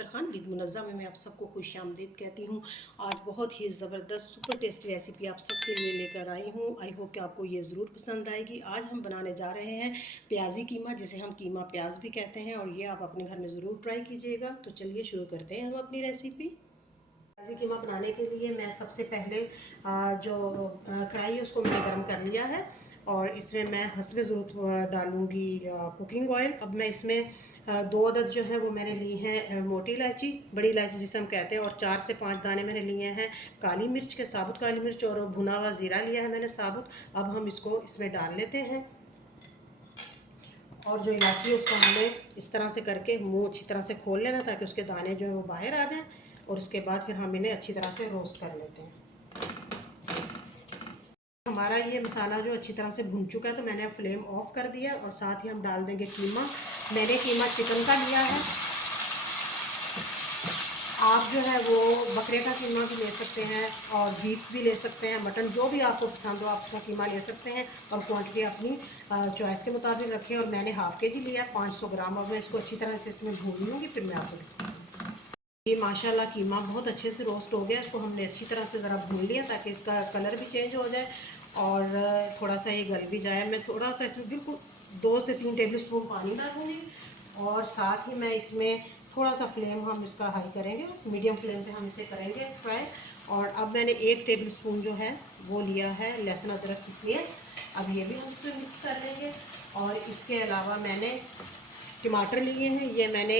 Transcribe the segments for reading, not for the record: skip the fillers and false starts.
दस्तरखान with मुनज़्ज़म में मैं आप सबको खुशामदीद कहती हूँ। आज बहुत ही ज़बरदस्त सुपर टेस्टी रेसिपी आप सबके लिए लेकर आई हूँ। आई होप कि आपको ये ज़रूर पसंद आएगी। आज हम बनाने जा रहे हैं प्याजी कीमा, जिसे हम कीमा प्याज भी कहते हैं, और ये आप अपने घर में ज़रूर ट्राई कीजिएगा। तो चलिए शुरू करते हैं हम अपनी रेसिपी। प्याजी कीमा बनाने के लिए मैं सबसे पहले जो कढ़ाई है उसको मैंने गर्म कर लिया है, और इसमें मैं हस्बे ज़रूरत डालूँगी कुकिंग ऑयल। अब मैं इसमें 2 अदद जो है वो मैंने ली हैं मोटी इलायची, बड़ी इलायची जिसे हम कहते हैं, और 4 से 5 दाने मैंने लिए हैं काली मिर्च के, साबुत काली मिर्च, और भुना हुआ ज़ीरा लिया है मैंने साबुत। अब हम इसको इसमें डाल लेते हैं, और जो इलायची है उसको हमें इस तरह से करके मुंह अच्छी तरह से खोल लेना, ताकि उसके दाने जो है वो बाहर आ जाएँ। और उसके बाद फिर हम इन्हें अच्छी तरह से रोस्ट कर लेते हैं। हमारा ये मसाला जो अच्छी तरह से भुन चुका है, तो मैंने फ्लेम ऑफ कर दिया, और साथ ही हम डाल देंगे कीमा। मैंने कीमा चिकन का लिया है, आप जो है वो बकरे का कीमा भी ले सकते हैं, और बीफ भी ले सकते हैं, मटन, जो भी आपको पसंद हो आप उसका कीमा ले सकते हैं, और क्वांटिटी अपनी चॉइस के मुताबिक रखें। और मैंने हाफ़ के जी लिया है, 500 ग्राम। अब मैं इसको अच्छी तरह से इसमें भून लूँगी, फिर मैं आपको ये माशाल्लाह कीमा बहुत अच्छे से रोस्ट हो गया। इसको हमने अच्छी तरह से ज़रा भून लिया, ताकि इसका कलर भी चेंज हो जाए और थोड़ा सा ये गल भी जाए। मैं थोड़ा सा इसमें बिल्कुल 2 से 3 टेबल स्पून पानी डालूँगी, और साथ ही मैं इसमें थोड़ा सा फ्लेम हम इसका हाई करेंगे, मीडियम फ्लेम पे हम इसे करेंगे फ्राई। और अब मैंने 1 टेबल स्पून जो है वो लिया है लहसुन अदरक की पेस्ट। अब ये भी हम इसमें मिक्स कर लेंगे। और इसके अलावा मैंने टमाटर लिए हैं, ये मैंने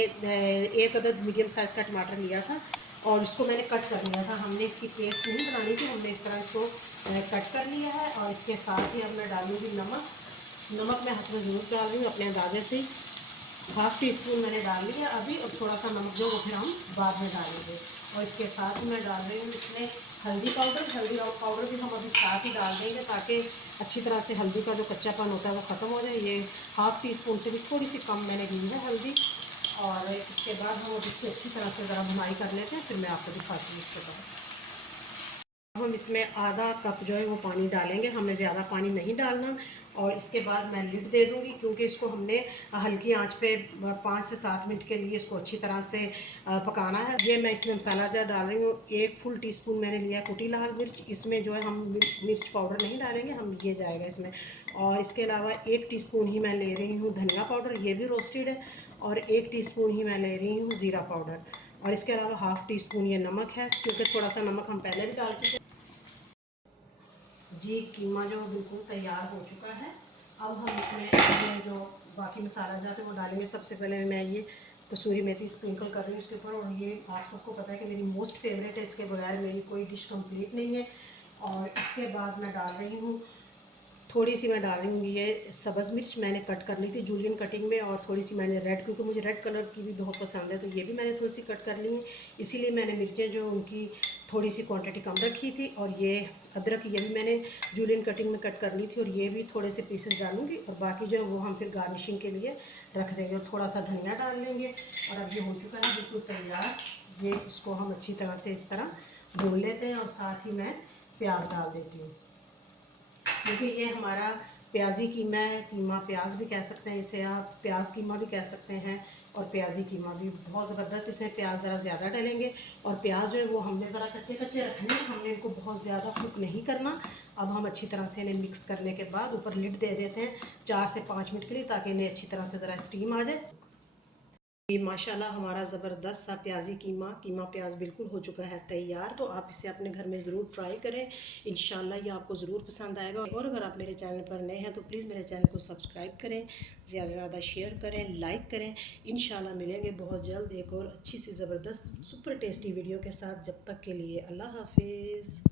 1 अदद मीडियम साइज़ का टमाटर लिया था, और इसको मैंने कट कर लिया था। हमने इसकी पेस्ट नहीं बनानी थी, हमने इस तरह इसको कट कर लिया है। और इसके साथ ही अब मैं डालूँगी नमक। नमक मैं हाथ में ज़रूर डाल रही हूँ अपने अंदाजे से। हाफ़ टी स्पून मैंने डाल लिया अभी, और थोड़ा सा नमक जो वो फिर हम बाद में डालेंगे। और इसके साथ ही मैं डाल रही हूँ इसमें हल्दी पाउडर। हल्दी पाउडर भी हम अभी साथ ही डाल देंगे, ताकि अच्छी तरह से हल्दी का जो कच्चापन होता है वो ख़त्म हो जाए। ये हाफ़ टी स्पून से भी थोड़ी सी कम मैंने ली है हल्दी। और इसके बाद हम इसकी अच्छी तरह से ज़रा भुनाई कर लेते हैं, फिर मैं आपको दिखाती हूँ इसके बाद। हम इसमें आधा कप जो है वो पानी डालेंगे, हमने ज़्यादा पानी नहीं डालना। और इसके बाद मैं लिड दे दूँगी, क्योंकि इसको हमने हल्की आंच पे 5 से 7 मिनट के लिए इसको अच्छी तरह से पकाना है। ये मैं इसमें मसाला जार डाल रही हूँ। 1 फुल टीस्पून मैंने लिया कुटी लाल मिर्च। इसमें जो है हम मिर्च पाउडर नहीं डालेंगे, हम ये जाएगा इसमें। और इसके अलावा 1 टीस्पून ही मैं ले रही हूँ धनिया पाउडर, ये भी रोस्टेड है। और 1 टीस्पून ही मैं ले रही हूँ ज़ीरा पाउडर। और इसके अलावा हाफ़ टी स्पून ये नमक है, क्योंकि थोड़ा सा नमक हम पहले भी डाल चुके जी। कीमा जो बिल्कुल तैयार हो चुका है। अब हम इसमें जो बाकी मसाला जाते हैं वो डालेंगे। सबसे पहले मैं ये कसूरी मेथी स्प्रिंकल कर रही हूँ इसके ऊपर, और ये आप सबको पता है कि मेरी मोस्ट फेवरेट है, इसके बगैर मेरी कोई डिश कंप्लीट नहीं है। और इसके बाद मैं डाल रही हूँ थोड़ी सी, मैं डाल रही हूँ ये सब्ज़ मिर्च, मैंने कट कर ली थी जूलियन कटिंग में। और थोड़ी सी मैंने रेड, क्योंकि मुझे रेड कलर की भी बहुत पसंद है, तो ये भी मैंने थोड़ी सी कट कर ली है। इसीलिए मैंने मिर्चें जो उनकी थोड़ी सी क्वांटिटी कम रखी थी। और ये अदरक, ये भी मैंने जूलियन कटिंग में कट कर ली थी, और ये भी थोड़े से पीसेस डालूँगी। और बाकी जो है वो हम फिर गार्निशिंग के लिए रख देंगे। और थोड़ा सा धनिया डाल लेंगे। और अब ये हो चुका है बिल्कुल तैयार। ये इसको हम अच्छी तरह से इस तरह भून लेते हैं, और साथ ही मैं प्याज डाल देती हूँ, क्योंकि ये हमारा प्याजी कीमा है। कीमा प्याज भी कह सकते हैं इसे, आप प्याज कीमा भी कह सकते हैं, और प्याजी कीमा भी बहुत ज़बरदस्त। इसमें प्याज ज़रा ज़्यादा डालेंगे, और प्याज जो है वो हमने ज़रा कच्चे कच्चे रखने हैं, हमने इनको बहुत ज़्यादा कुक नहीं करना। अब हम अच्छी तरह से इन्हें मिक्स करने के बाद ऊपर लिड दे देते हैं 4 से 5 मिनट के लिए, ताकि इन्हें अच्छी तरह से ज़रा स्टीम आ जाए। ये माशाल्लाह हमारा ज़बरदस्त सा प्याजी कीमा प्याज बिल्कुल हो चुका है तैयार। तो आप इसे अपने घर में ज़रूर ट्राई करें, इंशाल्लाह ये आपको ज़रूर पसंद आएगा। और अगर आप मेरे चैनल पर नए हैं तो प्लीज़ मेरे चैनल को सब्सक्राइब करें, ज़्यादा से ज़्यादा शेयर करें, लाइक करें। इंशाल्लाह मिलेंगे बहुत जल्द एक और अच्छी सी ज़बरदस्त सुपर टेस्टी वीडियो के साथ। जब तक के लिए अल्लाह हाफिज़।